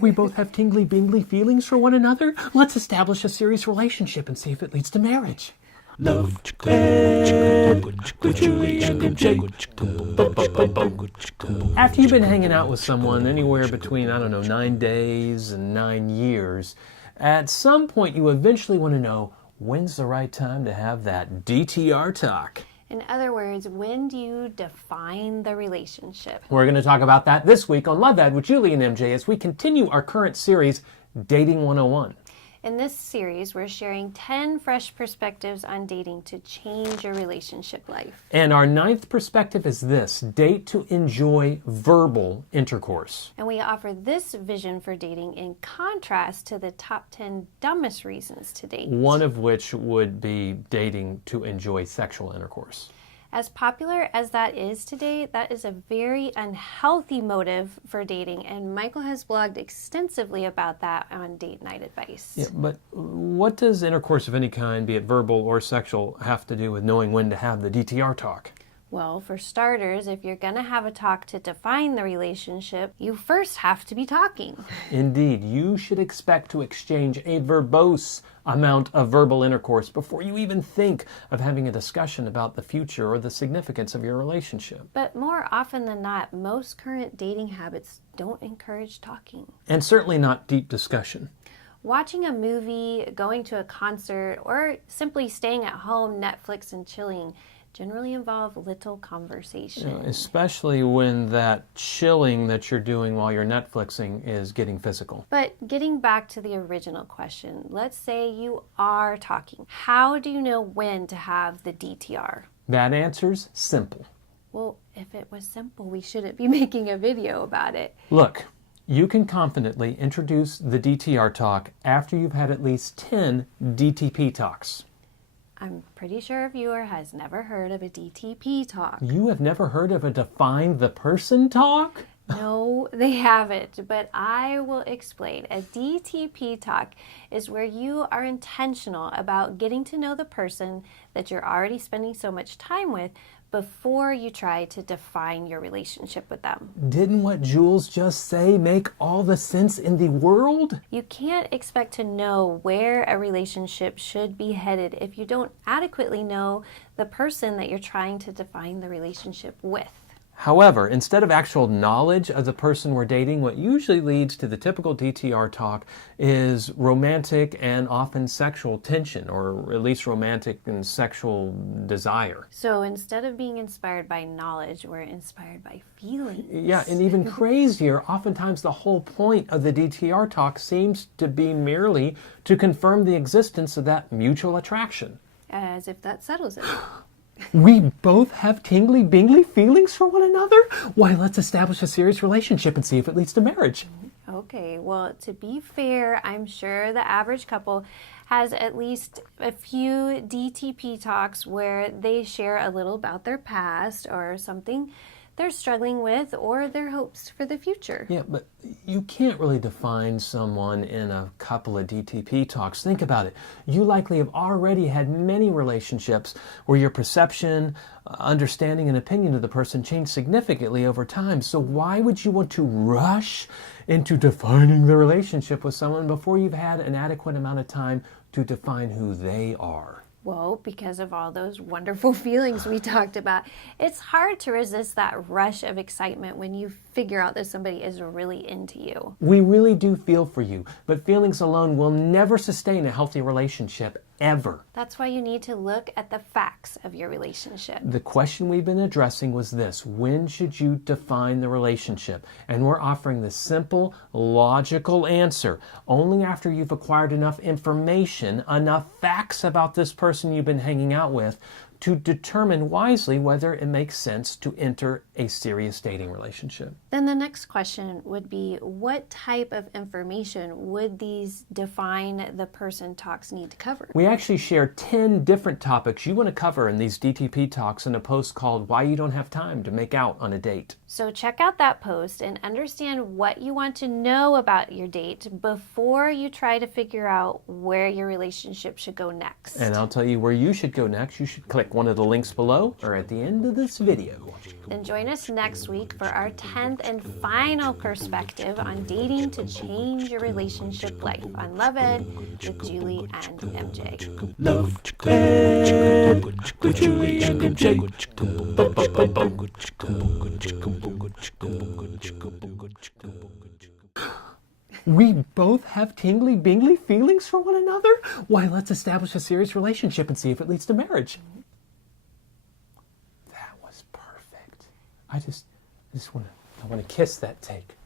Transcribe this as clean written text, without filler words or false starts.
We both have tingly-bingly feelings for one another? Let's establish a serious relationship and see if it leads to marriage. Love with Julie and MJ. After you've been hanging out with someone anywhere between, 9 days and 9 years, at some point you eventually want to know when's the right time to have that DTR talk. In other words, when do you define the relationship? We're going to talk about that this week on Love Ed with Julie and MJ as we continue our current series, Dating 101. In this series, we're sharing 10 fresh perspectives on dating to change your relationship life. And our 9th perspective is this: date to enjoy verbal intercourse. And we offer this vision for dating in contrast to the top 10 dumbest reasons to date. One of which would be dating to enjoy sexual intercourse. As popular as that is today, that is a very unhealthy motive for dating, and Michael has blogged extensively about that on Date Night Advice. Yeah, but what does intercourse of any kind, be it verbal or sexual, have to do with knowing when to have the DTR talk? Well, for starters, if you're going to have a talk to define the relationship, you first have to be talking. Indeed, you should expect to exchange a verbose amount of verbal intercourse before you even think of having a discussion about the future or the significance of your relationship. But more often than not, most current dating habits don't encourage talking. And certainly not deep discussion. Watching a movie, going to a concert, or simply staying at home, Netflix and chilling generally involve little conversation. Especially when that chilling that you're doing while you're Netflixing is getting physical. But getting back to the original question, let's say you are talking. How do you know when to have the DTR? That answer's simple. Well, if it was simple, we shouldn't be making a video about it. Look, you can confidently introduce the DTR talk after you've had at least 10 DTP talks. I'm pretty sure a viewer has never heard of a DTP talk. You have never heard of a define the person talk? No, they haven't, but I will explain. A DTP talk is where you are intentional about getting to know the person that you're already spending so much time with before you try to define your relationship with them. Didn't what Jules just say make all the sense in the world? You can't expect to know where a relationship should be headed if you don't adequately know the person that you're trying to define the relationship with. However, instead of actual knowledge of the person we're dating, what usually leads to the typical DTR talk is romantic and often sexual tension, or at least romantic and sexual desire. So instead of being inspired by knowledge, we're inspired by feelings. Yeah, and even crazier, oftentimes the whole point of the DTR talk seems to be merely to confirm the existence of that mutual attraction. As if that settles it. We both have tingly-bingly feelings for one another? Why, let's establish a serious relationship and see if it leads to marriage. Okay, well, to be fair, I'm sure the average couple has at least a few DTP talks where they share a little about their past or something they're struggling with or their hopes for the future. Yeah, but you can't really define someone in a couple of DTP talks. Think about it. You likely have already had many relationships where your perception, understanding, and opinion of the person changed significantly over time. So why would you want to rush into defining the relationship with someone before you've had an adequate amount of time to define who they are? Well, because of all those wonderful feelings we talked about, it's hard to resist that rush of excitement when you figure out that somebody is really into you. We really do feel for you, but feelings alone will never sustain a healthy relationship, ever. That's why you need to look at the facts of your relationship. The question we've been addressing was this: when should you define the relationship? And we're offering the simple, logical answer: only after you've acquired enough information, enough facts about this person you've been hanging out with, to determine wisely whether it makes sense to enter a serious dating relationship. Then the next question would be, what type of information would these define the person talks need to cover? We actually share 10 different topics you want to cover in these DTP talks in a post called Why You Don't Have Time to Make Out on a Date. So check out that post and understand what you want to know about your date before you try to figure out where your relationship should go next. And I'll tell you where you should go next. You should click Check one of the links below or at the end of this video. Then join us next week for our 10th and final perspective on dating to change your relationship life on Love Ed with Julie and MJ. Love Ed with Julie and MJ. We both have tingly bingly feelings for one another? Why, let's establish a serious relationship and see if it leads to marriage. That was perfect. I just want to kiss that take.